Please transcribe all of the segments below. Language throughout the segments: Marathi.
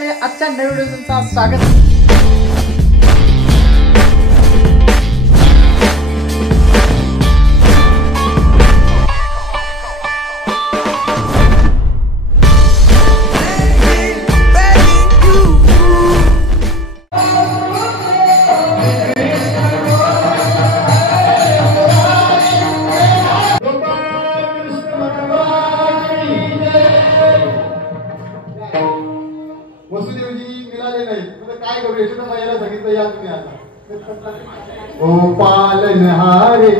फॅमिली, आजच्या नवीन व्हिडिओचं स्वागत. ओ पालनहारे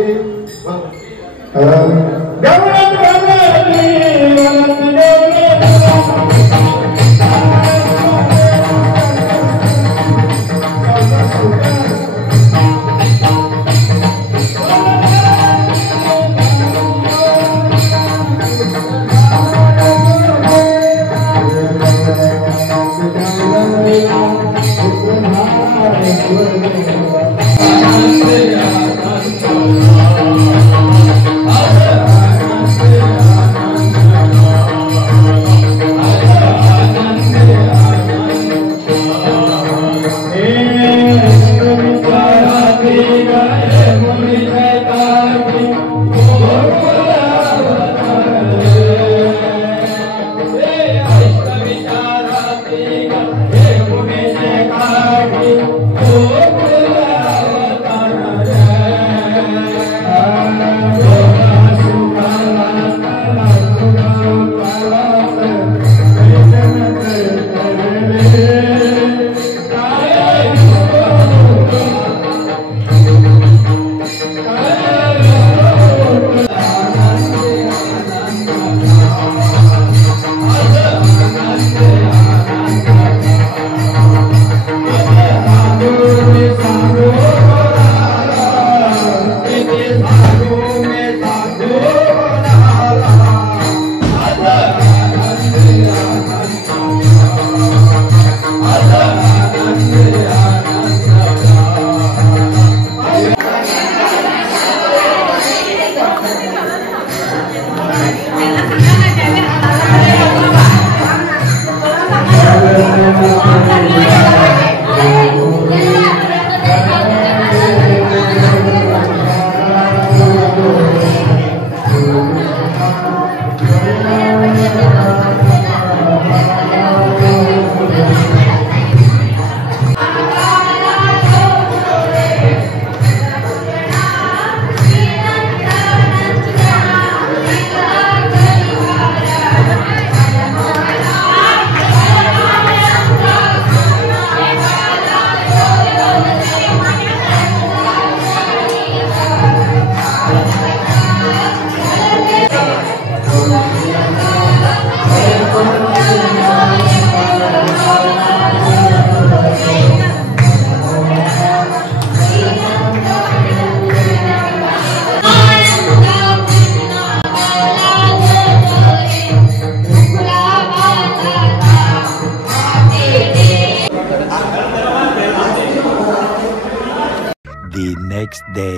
नेक्स्ट डे.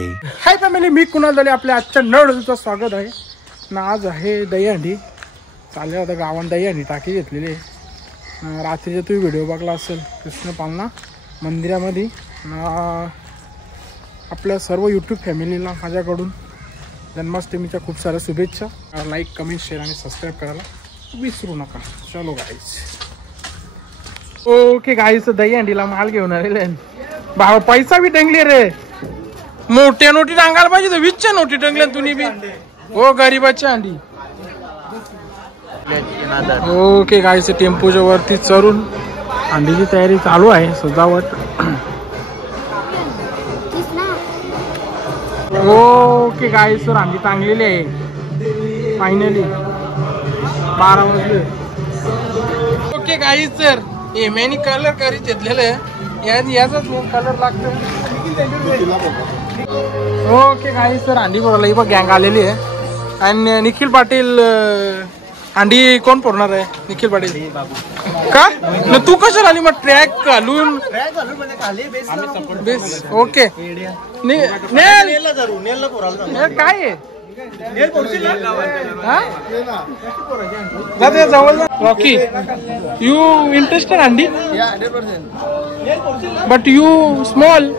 हाय फॅमिली, मी कुणाल झाले आपल्या आजच्या नवीन व्हिडिओचं स्वागत आहे ना. आज आहे दहीहंडी. चालले आता गावात दहीहंडी टाकी घेतलेली आहे. रात्रीचा तुम्ही व्हिडिओ बघला असेल कृष्णपालना मंदिरामध्ये. आपल्या सर्व यूट्यूब फॅमिलीला माझ्याकडून जन्माष्टमीच्या खूप साऱ्या शुभेच्छा. लाईक, कमेंट, शेअर आणि सबस्क्राईब करायला विसरू नका. चलो गाईज. ओके गाईज, दहीहंडीला माल घेऊन आलेले भाव. पैसा बी टंगले रे. मोठ्या नोटी टांगायला पाहिजे तर 20च्या नोटी टंगल्या तुम्ही बी. हो गरीबाची अंडी. ओके गाईस, टेम्पोच्या वरती चढून अंडीची तयारी चालू आहे. सजावट. ओके गाईस, सर अंडी टांगलेली आहे फायनली. 12 वाजले. ओके गाईस सर, एमएनी कलर करीत घेतलेलं आहे. याचाच कलर लागतो. ओके गाईस सर, अंडी बोलायला ही बघ गँग आलेली आहे. आणि निखिल पाटील अंडी कोण फोडणार आहे? निखिल पाटील का? तू कशाला आली मग? ट्रॅक घालून बेस. ओके काय आहे जाते जवळ रॉकी यू इंटरेस्टेड अंडी बट यू स्मॉल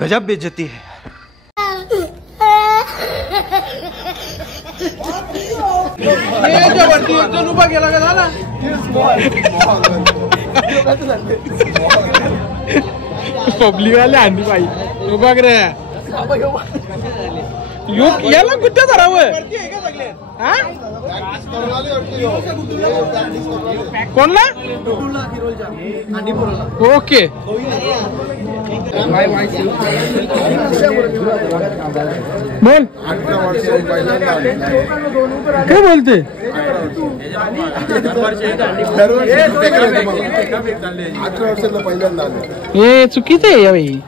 गजब बेइज्जती है उभा गेला का झाला पब्लिक वाले अंडी बाई उभा रे याला कुठे धरावं कोणला ओके बोल काय बोलते 18 वर्षाला पहिल्यांदा आले हे चुकीचं आहे या बाई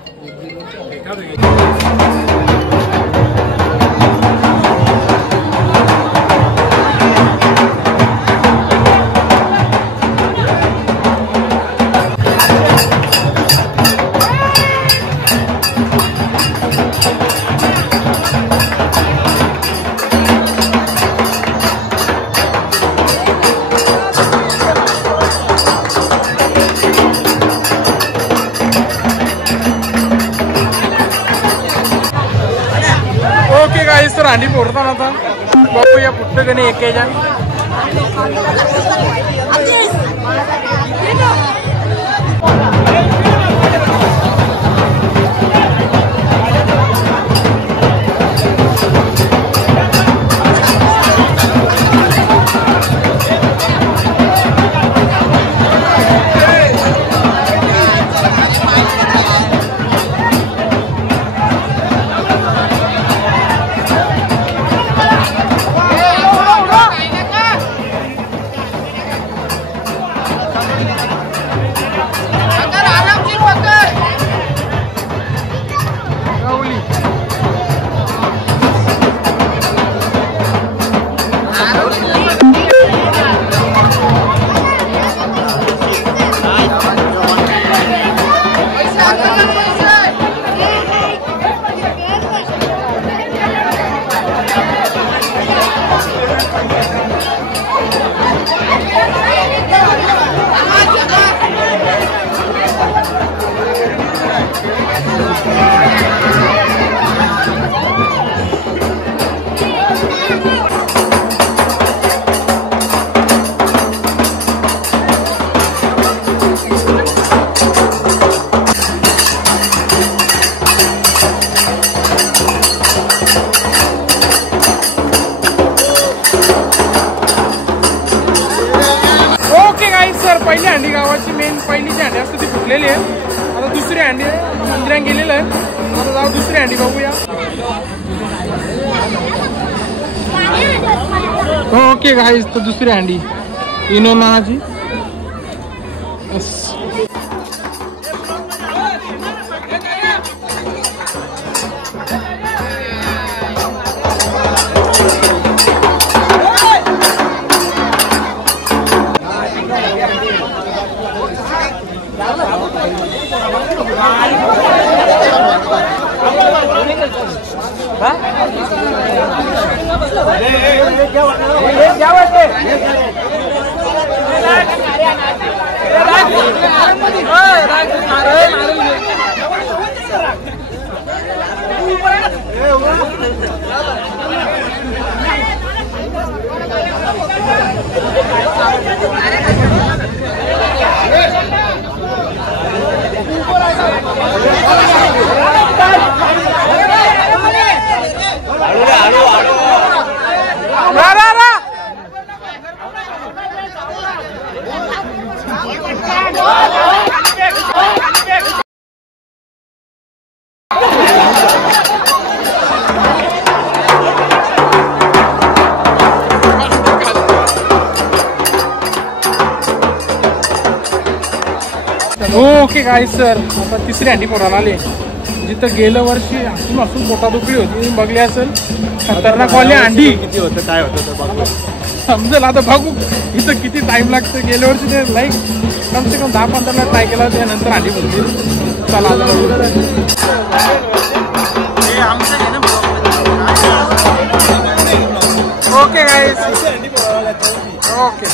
ओके गाईस तर अंडी फोडतात आता बघूया पुस्तकाने एक पहिली हंडी गावाची मेन पहिली जी हंडी असते ती फुटलेली आहे आता दुसरी हंडी मंदिरात गेलेलं आहे आता जाऊ दुसरी हंडी बघूया ओके गाईस तर दुसरी हंडी इनो नावाची ओके गाईस सर आता तिसरी हंडी फोडायला आले जिथं गेल्या वर्षी हसून पोटादुखी होती तुम्ही बघली असेल खतरनाक वाली अंडी किती होतं काय होतं समजेल आता बघू इथं किती टाइम लागतं गेल्या वर्षी ते लाईक कम से कम 10-15 ला ट्राय केला त्यानंतर अंडी फोडली चला आता ओके गाईस ओके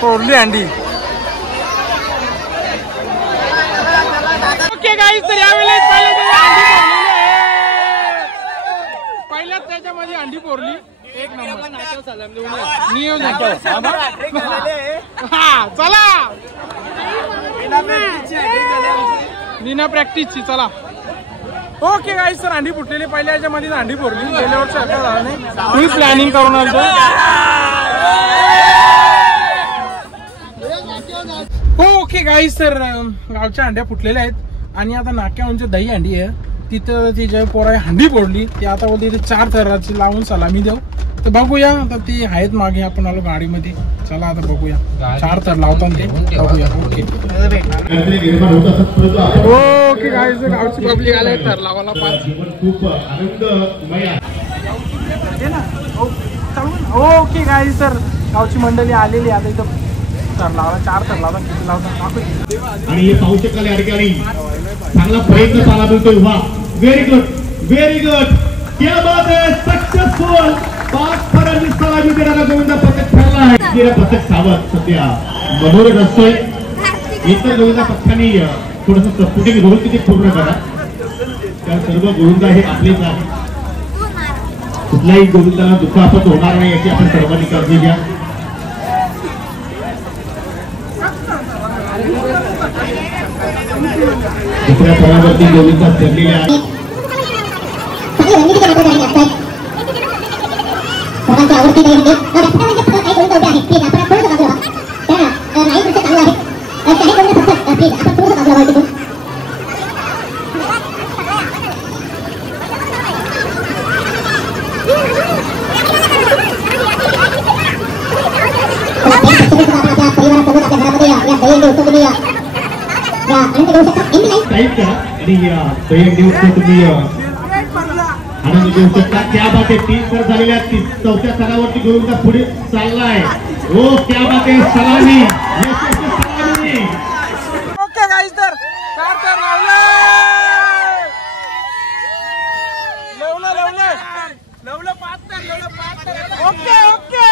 फोडली अंडी. ओके गाईस, तर यावेळेस पहिल्याच त्याच्यामध्ये अंडी फोडली. एक नंबर हा चला बिना प्रॅक्टिसची चला. ओके गाईस, तर अंडी फुटलेली पहिल्या याच्यामध्ये अंडी फोडली. गेल्या वर्षी आता झालं नाही, फुल प्लॅनिंग करून आलो. ओके गाईस, तर गावच्या अंड्या फुटलेल्या आहेत आणि आता नाक्यावरची दही अंडी आहे तिथं ती जे पोरा हंडी फोडली ती आता बोलते ते 4 थराची लावून सलामी देऊ. तर बघूया आता ती आहेत मागे, आपण आलो गाडीमध्ये. चला आता बघूया 4 थर लावतात ते बघूया. ओके ओके गाईस, गावची पब्लिक आले थर लावायला 5. ओके गाईस, तर गावची मंडळी आलेली आता इथं थर लावला. 4 थर लावतात, किती लावतात आणि हे पाहू शकाल या ठिकाणी चांगला प्रयत्न चालला मिळतोय. वा, व्हेरी गुड व्हेरी गुड, क्या बात आहे, सक्सेसफुल. 5 थरांनी सलामी देणारा गोविंदा पथक ठरला आहे. पथक सावध सध्या मनोरथ असतोय. इतर गोविंदा पथकांनी थोडस सपोर्टिंग रोल तिथे पूर्ण करा. त्या सर्व गोविंदा हे आपलेच आहे. कुठल्याही गोविंदाला दुखापत होणार नाही याची आपण सर्वांनी काळजी घ्या. दुसऱ्या फळावरती गोविंदा ठरलेले आहेत. आनंद घेऊ शकता. क्या बात आहे, 3 थर झालेल्या 4थ्या थरावरती गोविंदा पुढे चाललाय. ओ क्या बात आहे, सलामी. ओके गाईस, तर 4 थर लावले. ओके ओके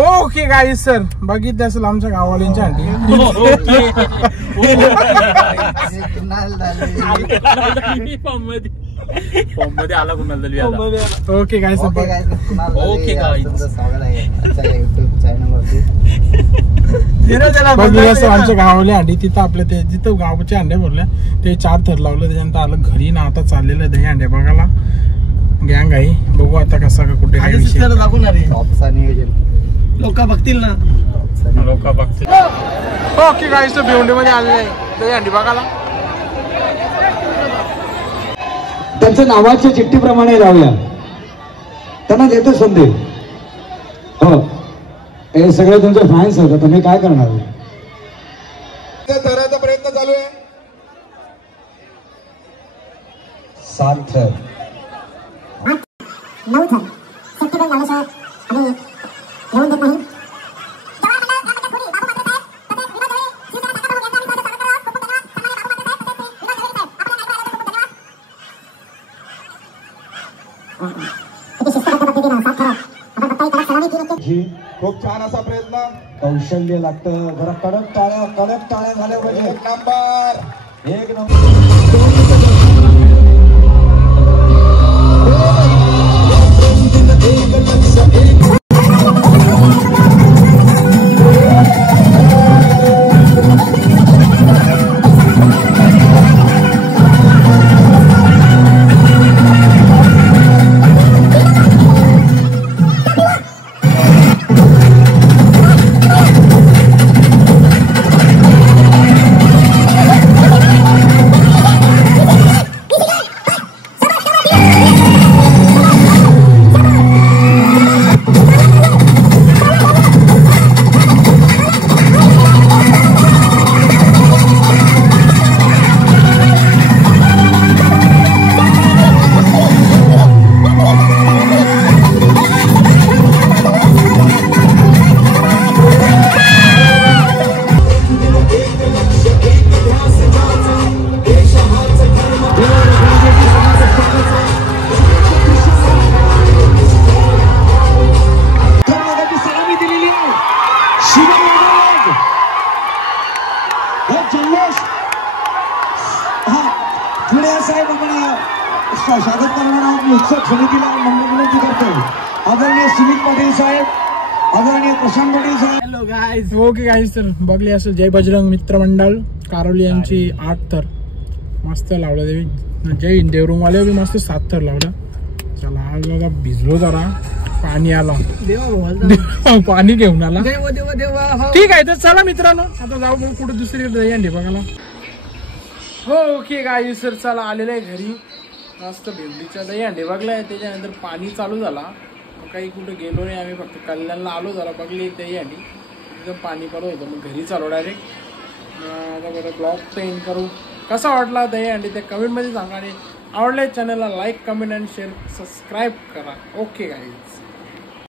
ओके गाईस, सर बघितलं असेल आमच्या गाववाल्यांच्या अंडी. मध्ये आला कुणाला. ओके गाईस, ओके गाईस, बघितलं आमच्या गावाले अंडी. तिथं आपल्या ते जिथं गावच्या अंड्या भरल्या ते 4 थर लावलं. त्याच्यानंतर आलं घरी ना आता चाललेलं दही अंड्या बघायला. गँग आहे, बघू आता कसा का कुठे लोक बघतील ना. लोक बघतील. ओके गाईस, भिवंडी मध्ये आलेले आहे दहीहंडी बघायला. त्यांच्या नावाच्या चिठ्ठीप्रमाणे लावूया, त्यांना देतो संदेश. हो, हे सगळे तुमचे फॅन्स आहेत, तुम्ही काय करणार? धरायचा प्रयत्न चालू आहे. 7 थर 9 थर शक्यतो झाल्याशिवाय आम्ही येऊन देत नाही. खूप छान असा प्रयत्न. कौशल्य लागतं, जरा कडक टाळ्या झाल्या पाहिजे. एक नंबर. स्वागत करणार आहोत. उत्सव समितीला विनंती करतो. आदरणीय सुमित पाटील साहेब, आदरणीय प्रशांत पाटील साहेब. Hello guys. ओके गाईज, तर बघले असेल जय बजरंग मित्रमंडळ कारवली यांची 8 थर मस्त लावलं. देवी जय हिंद देवरुमवाले बी मस्त 7 थर लावलं. चला आज बघा भिजलो जरा, पाणी आला, पाणी घेऊन आला. ठीक आहे तर चला मित्रांनो, आता जाऊ बघू कुठे दुसरी दहीहंडी बघायला. हो ओके गाईज, सर चला आलेलं आहे घरी. मस्त भेंडीच्या दहीहंडी बघलाय, त्याच्यानंतर पाणी चालू झाला. काही कुठे गेलो नाही आम्ही, फक्त कल्याणला आलो जरा बघली दहीहंडी, एकदम पाणी पडत होतं. मग घरी चालू डायरेक्ट. आता बरं ब्लॉग एंड करू. कसा वाटला दहीहंडी ते कमेंटमध्ये सांगा, आणि आवडल्या चॅनलला लाईक कमेंट आणि शेअर सबस्क्राईब करा. Okay guys.